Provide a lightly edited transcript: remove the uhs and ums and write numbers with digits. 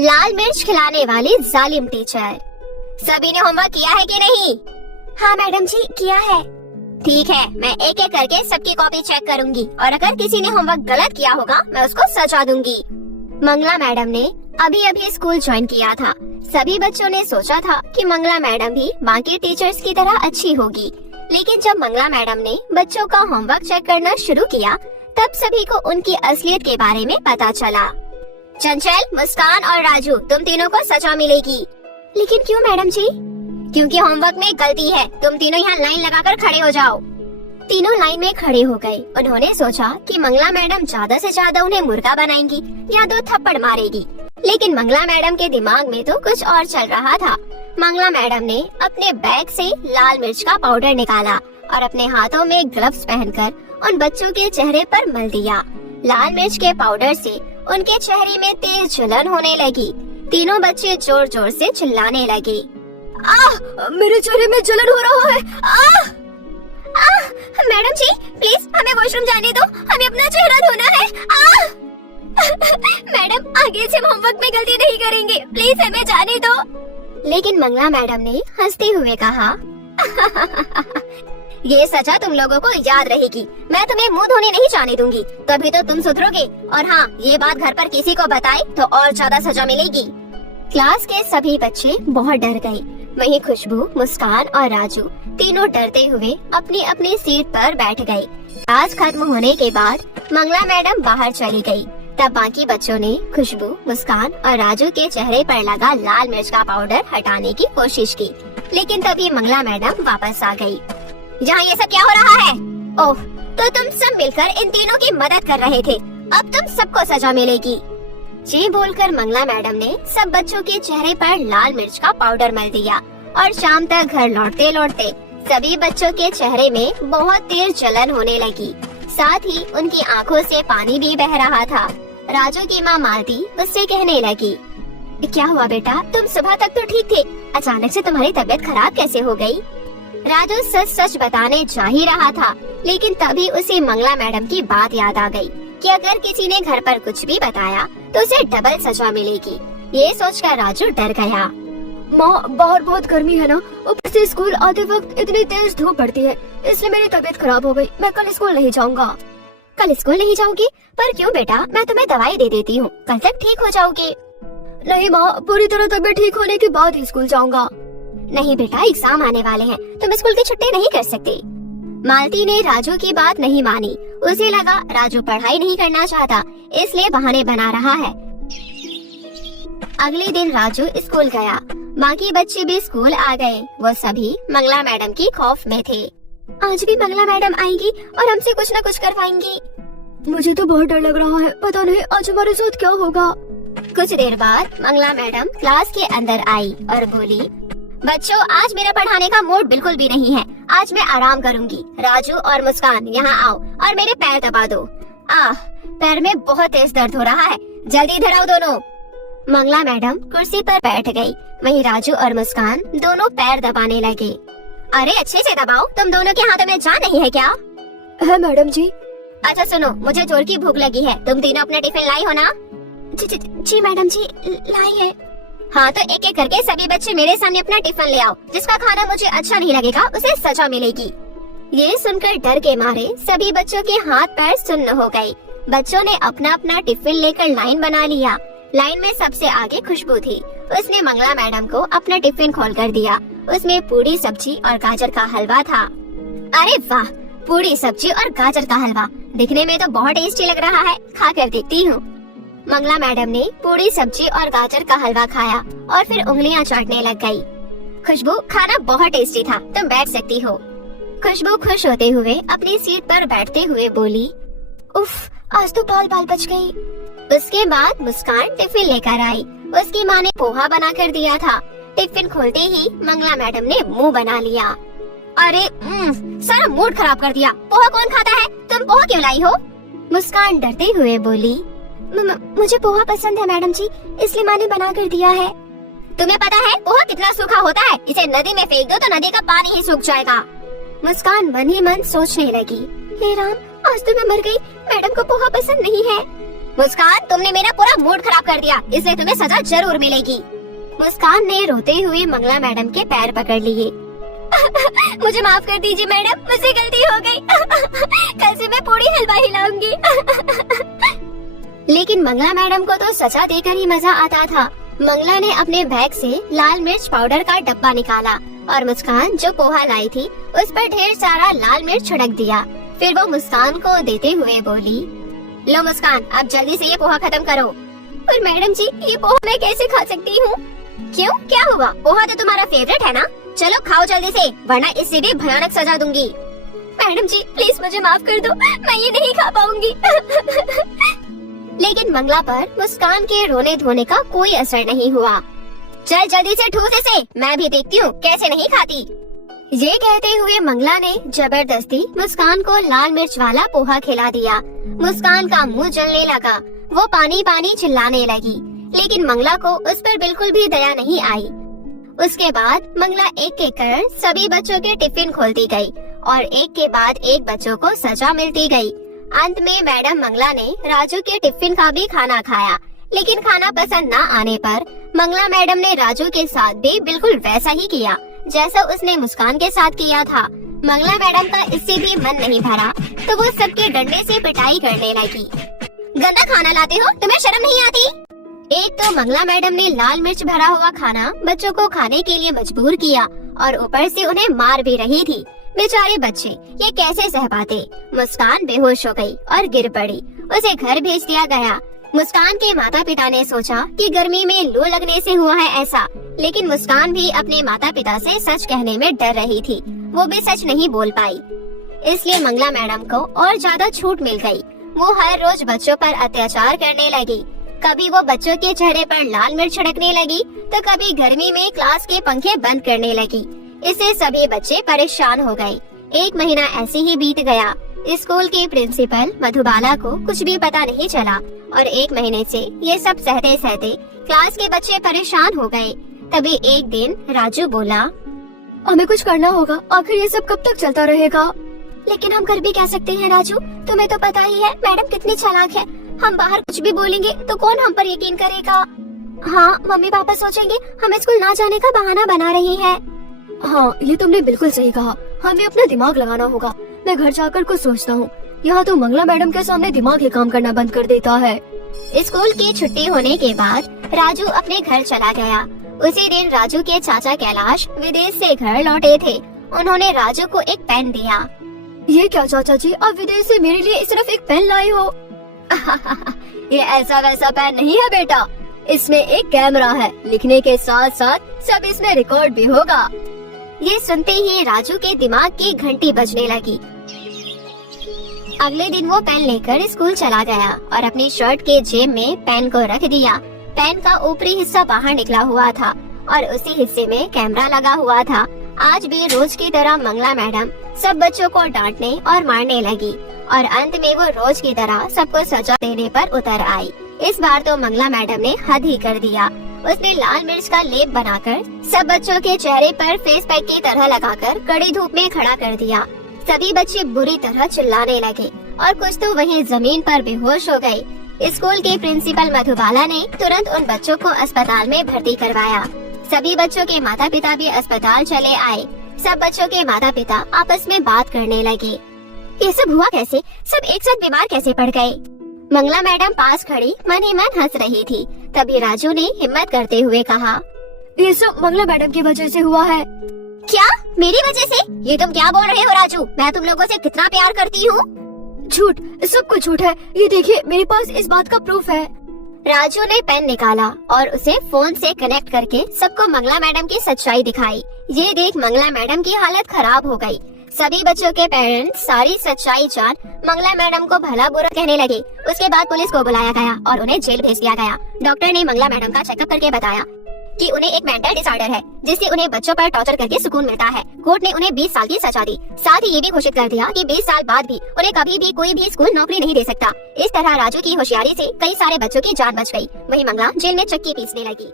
लाल मिर्च खिलाने वाली जालिम टीचर। सभी ने होमवर्क किया है कि नहीं? हाँ मैडम जी, किया है। ठीक है, मैं एक एक करके सबकी कॉपी चेक करूंगी और अगर किसी ने होमवर्क गलत किया होगा मैं उसको सजा दूंगी। मंगला मैडम ने अभी अभी स्कूल ज्वाइन किया था। सभी बच्चों ने सोचा था कि मंगला मैडम भी बाकी टीचर्स की तरह अच्छी होगी, लेकिन जब मंगला मैडम ने बच्चों का होमवर्क चेक करना शुरू किया तब सभी को उनकी असलियत के बारे में पता चला। चंचल, मुस्कान और राजू, तुम तीनों को सजा मिलेगी। लेकिन क्यों मैडम जी? क्योंकि होमवर्क में गलती है। तुम तीनों यहाँ लाइन लगाकर खड़े हो जाओ। तीनों लाइन में खड़े हो गए। उन्होंने सोचा कि मंगला मैडम ज्यादा से ज्यादा उन्हें मुर्गा बनाएंगी या 2 थप्पड़ मारेगी, लेकिन मंगला मैडम के दिमाग में तो कुछ और चल रहा था। मंगला मैडम ने अपने बैग से लाल मिर्च का पाउडर निकाला और अपने हाथों में ग्लव्स पहनकर उन बच्चों के चेहरे पर मल दिया। लाल मिर्च के पाउडर से उनके चेहरे में तेज जलन होने लगी। तीनों बच्चे जोर जोर से चिल्लाने लगे। मेरे चेहरे में जलन हो रहा है। मैडम जी, प्लीज हमें वॉशरूम जाने दो, हमें अपना चेहरा धोना है। मैडम, आगे से हम होमवर्क में गलती नहीं करेंगे, प्लीज हमें जाने दो। लेकिन मंगला मैडम ने हंसते हुए कहा, ये सजा तुम लोगों को याद रहेगी। मैं तुम्हें मुंह धोने नहीं जाने दूंगी, तभी तो तुम सुधरोगे। और हाँ, ये बात घर पर किसी को बताए तो और ज्यादा सजा मिलेगी। क्लास के सभी बच्चे बहुत डर गए। वहीं खुशबू, मुस्कान और राजू तीनों डरते हुए अपनी अपनी सीट पर बैठ गए। क्लास खत्म होने के बाद मंगला मैडम बाहर चली गई। तब बाकी बच्चों ने खुशबू, मुस्कान और राजू के चेहरे पर लगा लाल मिर्च का पाउडर हटाने की कोशिश की, लेकिन तभी मंगला मैडम वापस आ गई। यहाँ ये सब क्या हो रहा है? ओह, तो तुम सब मिलकर इन तीनों की मदद कर रहे थे। अब तुम सबको सजा मिलेगी। जी बोलकर मंगला मैडम ने सब बच्चों के चेहरे पर लाल मिर्च का पाउडर मल दिया और शाम तक घर लौटते लौटते सभी बच्चों के चेहरे में बहुत तेज जलन होने लगी। साथ ही उनकी आंखों से पानी भी बह रहा था। राजू की माँ मालती उससे कहने लगी, क्या हुआ बेटा, तुम सुबह तक तो ठीक थे, अचानक से तुम्हारी तबीयत खराब कैसे हो गई? राजू सच सच बताने जा ही रहा था, लेकिन तभी उसे मंगला मैडम की बात याद आ गई कि अगर किसी ने घर पर कुछ भी बताया तो उसे डबल सजा मिलेगी। ये सोचकर राजू डर गया। माँ, बाहर बहुत गर्मी है ना, ऊपर से स्कूल आते वक्त इतनी तेज धूप पड़ती है, इसलिए मेरी तबीयत खराब हो गई। मैं कल स्कूल नहीं जाऊँगा। कल स्कूल नहीं जाओगी? पर क्यों बेटा, मैं तुम्हें दवाई दे देती हूँ, कल तक ठीक हो जाओगे। नहीं माँ, पूरी तरह तबीयत ठीक होने के बाद ही स्कूल जाऊँगा। नहीं बेटा, एग्जाम आने वाले हैं, तुम स्कूल की छुट्टी नहीं कर सकते। मालती ने राजू की बात नहीं मानी। उसे लगा राजू पढ़ाई नहीं करना चाहता, इसलिए बहाने बना रहा है। अगले दिन राजू स्कूल गया। बाकी बच्चे भी स्कूल आ गए। वो सभी मंगला मैडम की खौफ में थे। आज भी मंगला मैडम आएंगी और हमसे कुछ न कुछ करवाएंगी। मुझे तो बहुत डर लग रहा है, पता नहीं आज हमारे साथ क्या होगा। कुछ देर बाद मंगला मैडम क्लास के अंदर आई और बोली, बच्चों, आज मेरा पढ़ाने का मूड बिल्कुल भी नहीं है, आज मैं आराम करूंगी। राजू और मुस्कान, यहाँ आओ और मेरे पैर दबा दो। पैर में बहुत तेज दर्द हो रहा है, जल्दी इधर आओ दोनों। मंगला मैडम कुर्सी पर बैठ गई। वहीं राजू और मुस्कान दोनों पैर दबाने लगे। अरे अच्छे से दबाओ, तुम दोनों के हाथों में जान नहीं है क्या? है मैडम जी। अच्छा सुनो, मुझे जोर की भूख लगी है, तुम तीनों अपना टिफिन लाई हो ना? जी मैडम जी, लाई है। हाँ, तो एक एक करके सभी बच्चे मेरे सामने अपना टिफिन ले आओ। जिसका खाना मुझे अच्छा नहीं लगेगा उसे सजा मिलेगी। ये सुनकर डर के मारे सभी बच्चों के हाथ पैर सुन्न हो गए। बच्चों ने अपना अपना टिफिन लेकर लाइन बना लिया। लाइन में सबसे आगे खुशबू थी। उसने मंगला मैडम को अपना टिफिन खोल कर दिया। उसमें पूरी, सब्जी और गाजर का हलवा था। अरे वाह, पूरी, सब्जी और गाजर का हलवा दिखने में तो बहुत टेस्टी लग रहा है, खा कर देखती हूँ। मंगला मैडम ने पूरी, सब्जी और गाजर का हलवा खाया और फिर उंगलियां चाटने लग गई। खुशबू, खाना बहुत टेस्टी था, तुम बैठ सकती हो। खुशबू खुश होते हुए अपनी सीट पर बैठते हुए बोली, उफ, आज तो बाल बाल बच गई। उसके बाद मुस्कान टिफिन लेकर आई। उसकी माँ ने पोहा बना कर दिया था। टिफिन खोलते ही मंगला मैडम ने मुंह बना लिया। अरे सारा मूड खराब कर दिया। पोहा कौन खाता है? तुम पोहा क्यों लाई हो? मुस्कान डरते हुए बोली, मुझे पोहा पसंद है मैडम जी, इसलिए माँ ने बना कर दिया है। तुम्हें पता है पोहा कितना सूखा होता है? इसे नदी में फेंक दो तो नदी का पानी ही सूख जाएगा। मुस्कान मन ही मन सोचने लगी, हे राम, आज तो मैं मर गई, मैडम को पोहा पसंद नहीं है। मुस्कान, तुमने मेरा पूरा मूड खराब कर दिया, इसलिए तुम्हें सजा जरूर मिलेगी। मुस्कान ने रोते हुए मंगला मैडम के पैर पकड़ लिए। मुझे माफ कर दीजिए मैडम, मुझसे गलती हो गई। कल से मैं पूरी हलवा हिलाऊंगी। लेकिन मंगला मैडम को तो सजा देकर ही मजा आता था। मंगला ने अपने बैग से लाल मिर्च पाउडर का डब्बा निकाला और मुस्कान जो पोहा लाई थी उस पर ढेर सारा लाल मिर्च छिड़क दिया। फिर वो मुस्कान को देते हुए बोली, लो मुस्कान, अब जल्दी से ये पोहा खत्म करो। और मैडम जी, ये पोहा मैं कैसे खा सकती हूँ? क्यों, क्या हुआ? पोहा तो तुम्हारा फेवरेट है ना? चलो खाओ जल्दी से, वरना इससे भी भयानक सजा दूंगी। मैडम जी प्लीज मुझे माफ कर दो, मैं ये नहीं खा पाऊंगी। लेकिन मंगला पर मुस्कान के रोने धोने का कोई असर नहीं हुआ। चल जल्दी से ठूस इसे, मैं भी देखती हूँ कैसे नहीं खाती। ये कहते हुए मंगला ने जबरदस्ती मुस्कान को लाल मिर्च वाला पोहा खिला दिया। मुस्कान का मुंह जलने लगा, वो पानी पानी चिल्लाने लगी, लेकिन मंगला को उस पर बिल्कुल भी दया नहीं आई। उसके बाद मंगला एक एक कर सभी बच्चों के टिफिन खोलती गई और एक के बाद एक बच्चों को सजा मिलती गई। अंत में मैडम मंगला ने राजू के टिफिन का भी खाना खाया, लेकिन खाना पसंद न आने पर मंगला मैडम ने राजू के साथ भी बिल्कुल वैसा ही किया जैसा उसने मुस्कान के साथ किया था। मंगला मैडम का इससे भी मन नहीं भरा तो वो सबके डंडे से पिटाई करने लगी। गंदा खाना लाते हो, तुम्हें शर्म नहीं आती? एक तो मंगला मैडम ने लाल मिर्च भरा हुआ खाना बच्चों को खाने के लिए मजबूर किया और ऊपर से उन्हें मार भी रही थी। बेचारे बच्चे ये कैसे सह पाते? मुस्कान बेहोश हो गई और गिर पड़ी, उसे घर भेज दिया गया। मुस्कान के माता पिता ने सोचा कि गर्मी में लू लगने से हुआ है ऐसा, लेकिन मुस्कान भी अपने माता पिता से सच कहने में डर रही थी, वो भी सच नहीं बोल पाई। इसलिए मंगला मैडम को और ज्यादा छूट मिल गई। वो हर रोज बच्चों पर अत्याचार करने लगी। कभी वो बच्चों के चेहरे पर लाल मिर्च छिड़कने लगी तो कभी गर्मी में क्लास के पंखे बंद करने लगी। इससे सभी बच्चे परेशान हो गए। एक महीना ऐसे ही बीत गया। स्कूल के प्रिंसिपल मधुबाला को कुछ भी पता नहीं चला और एक महीने से ये सब सहते सहते क्लास के बच्चे परेशान हो गए। तभी एक दिन राजू बोला, हमें कुछ करना होगा, आखिर ये सब कब तक चलता रहेगा? लेकिन हम कर भी क्या सकते हैं राजू, तुम्हें तो पता ही है मैडम कितनी चालाक है। हम बाहर कुछ भी बोलेंगे तो कौन हम पर यकीन करेगा? हाँ, मम्मी पापा सोचेंगे हम स्कूल ना जाने का बहाना बना रही है। हाँ, ये तुमने बिल्कुल सही कहा, हमें अपना दिमाग लगाना होगा। मैं घर जाकर कुछ सोचता हूँ। यहाँ तो मंगला मैडम के सामने दिमाग ही काम करना बंद कर देता है। स्कूल की छुट्टी होने के बाद राजू अपने घर चला गया। उसी दिन राजू के चाचा कैलाश विदेश से घर लौटे थे। उन्होंने राजू को एक पेन दिया। ये क्या चाचा जी, आप विदेश से मेरे लिए सिर्फ एक पेन लाए हो? ये ऐसा वैसा पेन नहीं है बेटा, इसमें एक कैमरा है, लिखने के साथ साथ सब इसमें रिकॉर्ड भी होगा। ये सुनते ही राजू के दिमाग की घंटी बजने लगी। अगले दिन वो पेन लेकर स्कूल चला गया और अपनी शर्ट के जेब में पेन को रख दिया। पेन का ऊपरी हिस्सा बाहर निकला हुआ था और उसी हिस्से में कैमरा लगा हुआ था। आज भी रोज की तरह मंगला मैडम सब बच्चों को डांटने और मारने लगी और अंत में वो रोज की तरह सबको सजा देने पर उतर आई। इस बार तो मंगला मैडम ने हद ही कर दिया। उसने लाल मिर्च का लेप बनाकर सब बच्चों के चेहरे पर फेस पैक की तरह लगाकर कड़ी धूप में खड़ा कर दिया। सभी बच्चे बुरी तरह चिल्लाने लगे और कुछ तो वहीं जमीन पर बेहोश हो गए। स्कूल के प्रिंसिपल मधुबाला ने तुरंत उन बच्चों को अस्पताल में भर्ती करवाया। सभी बच्चों के माता पिता भी अस्पताल चले आए। सब बच्चों के माता पिता आपस में बात करने लगे। ये सब हुआ कैसे? सब एक साथ बीमार कैसे पड़ गए? मंगला मैडम पास खड़ी मन ही मन हंस रही थी। तभी राजू ने हिम्मत करते हुए कहा, ये सब मंगला मैडम की वजह से हुआ है। क्या, मेरी वजह से? ये तुम क्या बोल रहे हो राजू? मैं तुम लोगों से कितना प्यार करती हूँ। झूठ, सब कुछ झूठ है। ये देखिए, मेरे पास इस बात का प्रूफ है। राजू ने पेन निकाला और उसे फोन से कनेक्ट करके सबको मंगला मैडम की सच्चाई दिखाई। ये देख मंगला मैडम की हालत खराब हो गई। सभी बच्चों के पेरेंट्स सारी सच्चाई जान मंगला मैडम को भला बुरा कहने लगे। उसके बाद पुलिस को बुलाया गया और उन्हें जेल भेज दिया गया। डॉक्टर ने मंगला मैडम का चेकअप करके बताया कि उन्हें एक मेंटल डिसऑर्डर है, जिससे उन्हें बच्चों पर टॉर्चर करके सुकून मिलता है। कोर्ट ने उन्हें 20 साल की सजा दी। साथ ही ये भी घोषित कर दिया कि 20 साल बाद भी उन्हें कभी भी कोई भी स्कूल नौकरी नहीं दे सकता। इस तरह राजू की होशियारी से कई सारे बच्चों की जान बच गई। वहीं मंगला जेल में चक्की पीसने लगी।